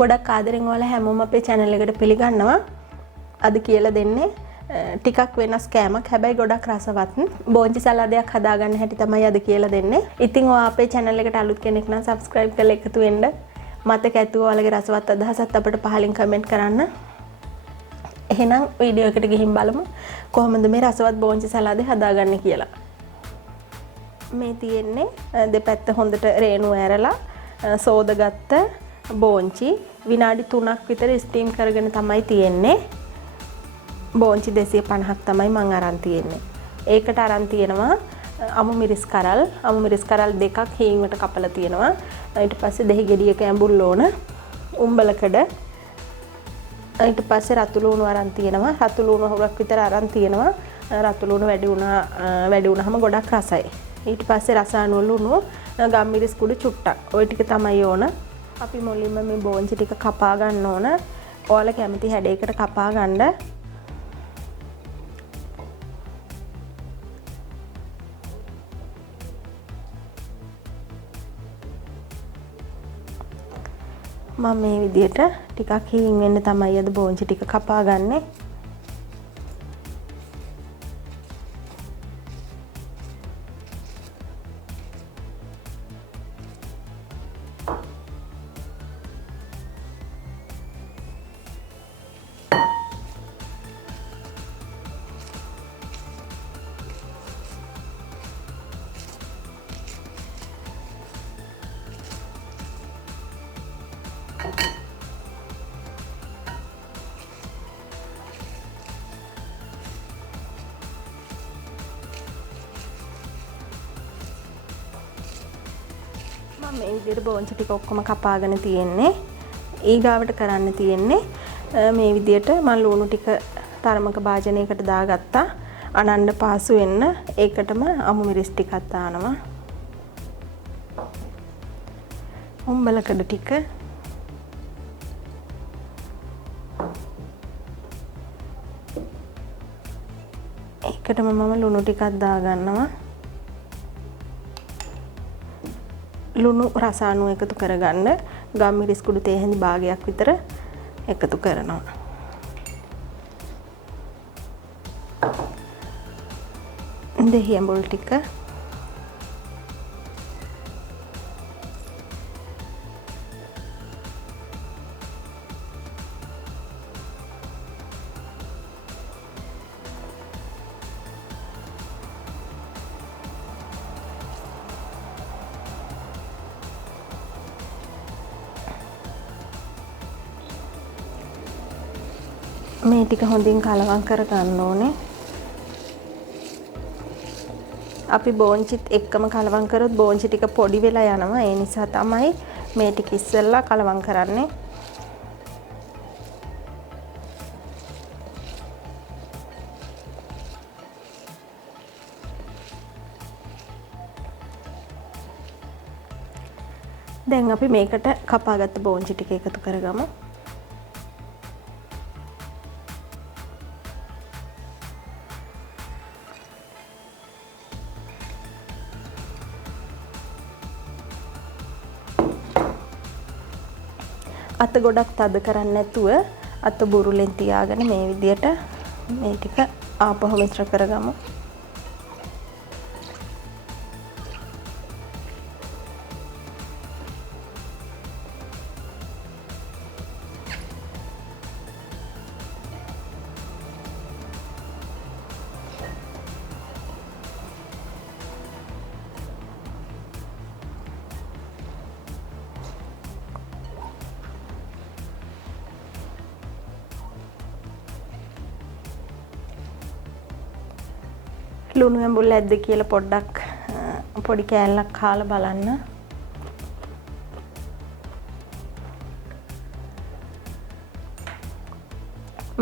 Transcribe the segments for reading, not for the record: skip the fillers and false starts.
ගොඩක් ආදරෙන් ඔයාලා හැමෝම අපේ channel එකට පිළිගන්නවා. අද කියලා දෙන්නේ ටිකක් වෙනස් කෑමක්. හැබැයි ගොඩක් රසවත්. බෝංචි සලාදයක් හදාගන්න හැටි තමයි අද කියලා දෙන්නේ. ඉතින් ඔයා අපේ channel එකට අලුත් කෙනෙක් නම් subscribe කරලා එකතු වෙන්න. මතක ඇතුව ඔයාලගේ රසවත් අදහසත් අපිට පහලින් comment කරන්න. එහෙනම් වීඩියෝ එකට ගිහින් බලමු කොහොමද මේ රසවත් බෝංචි සලාදේ හදාගන්නේ කියලා. මේ තියෙන්නේ දෙපැත්ත හොඳට රේණු ඇරලා සෝදගත්ත බෝංචි විනාඩි 3ක් විතර ස්ටීම් කරගෙන තමයි තියෙන්නේ. බෝංචි 250ක් තමයි මම අරන් තියෙන්නේ. ඒකට අරන් තියෙනවා අමු මිරිස් කරල් දෙකක් හීන්වට කපලා තියෙනවා. ඊට පස්සේ දෙහි ගෙඩියක ඇඹුල් ඕන උම්බලකඩ. ඊට පස්සේ රතු ලුණු අරන් තියෙනවා. රතු ලුණු හුරක් විතර අරන් තියෙනවා. රතු ලුණු වැඩි වුණාම ගොඩක් රසයි. ඊට පස්සේ රස අනුව ලුණු ගම්මිරිස් කුඩු චුට්ටක්. ওই ටික තමයි ඕන. අපි මුලින්ම මේ බෝංචි ටික කපා ගන්න ඕන. ඔයාලා කැමති හැඩයකට කපා ගන්න. මම මේ විදිහට ටිකක් හීන් වෙන්න තමයි අද බෝංචි ටික කපා ගන්නෙ. මේ විදිහට බෝංචි ටික ඔක්කොම කපාගෙන තියෙන්නේ. ඊගාවට කරන්න තියෙන්නේ මේ විදිහට මම ලුණු ටික තරමක භාජනයකට දාගත්තා. අනන්න පාසු වෙන්න. ඒකටම අමු මිරිස් ටිකක් දානවා. උම්බලකඩ ටික. ඒකටම මම ලුණු ටිකක් දාගන්නවා. ලුණු රස අණු එකතු කරගන්න ගම්මිරිස් කුඩු තේ හැඳි භාගයක් විතර එකතු කරනවා. දෙහි ඇඹුල් ටික මේ ටික හොඳින් කලවම් කර ගන්න ඕනේ. අපි බෝංචිත් එක්කම කලවම් කරොත් බෝංචි ටික පොඩි වෙලා යනවා. ඒ නිසා තමයි මේ ටික ඉස්සෙල්ලා කලවම් කරන්නේ. දැන් අපි මේකට කපාගත්ත බෝංචි ටික එකතු කරගමු. අත ගොඩක් තද කරන්නේ නැතුව අත බුරුලෙන් තියාගෙන මේ විදියට මේ ටික ආපහු මිශ්‍ර කරගමු. ලුණු ඇඹුල් ඇද්ද කියලා පොඩ්ඩක් පොඩි කෑල්ලක් කාලා බලන්න.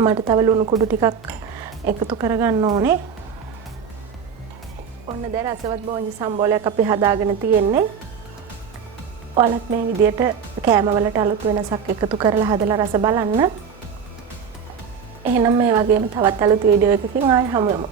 මට තව ලුණු කුඩු ටිකක් එකතු කරගන්න ඕනේ. ඔන්න දැන් රසවත් බෝංචි සම්බෝලයක් අපි හදාගෙන තියෙන්නේ. ඔයාලත් මේ විදියට කෑමවලට අලුත් වෙනසක් එකතු කරලා හදලා රස බලන්න. එහෙනම් මේ වගේම තවත් අලුත් වීඩියෝ එකකින් ආයෙ හමු වෙමු.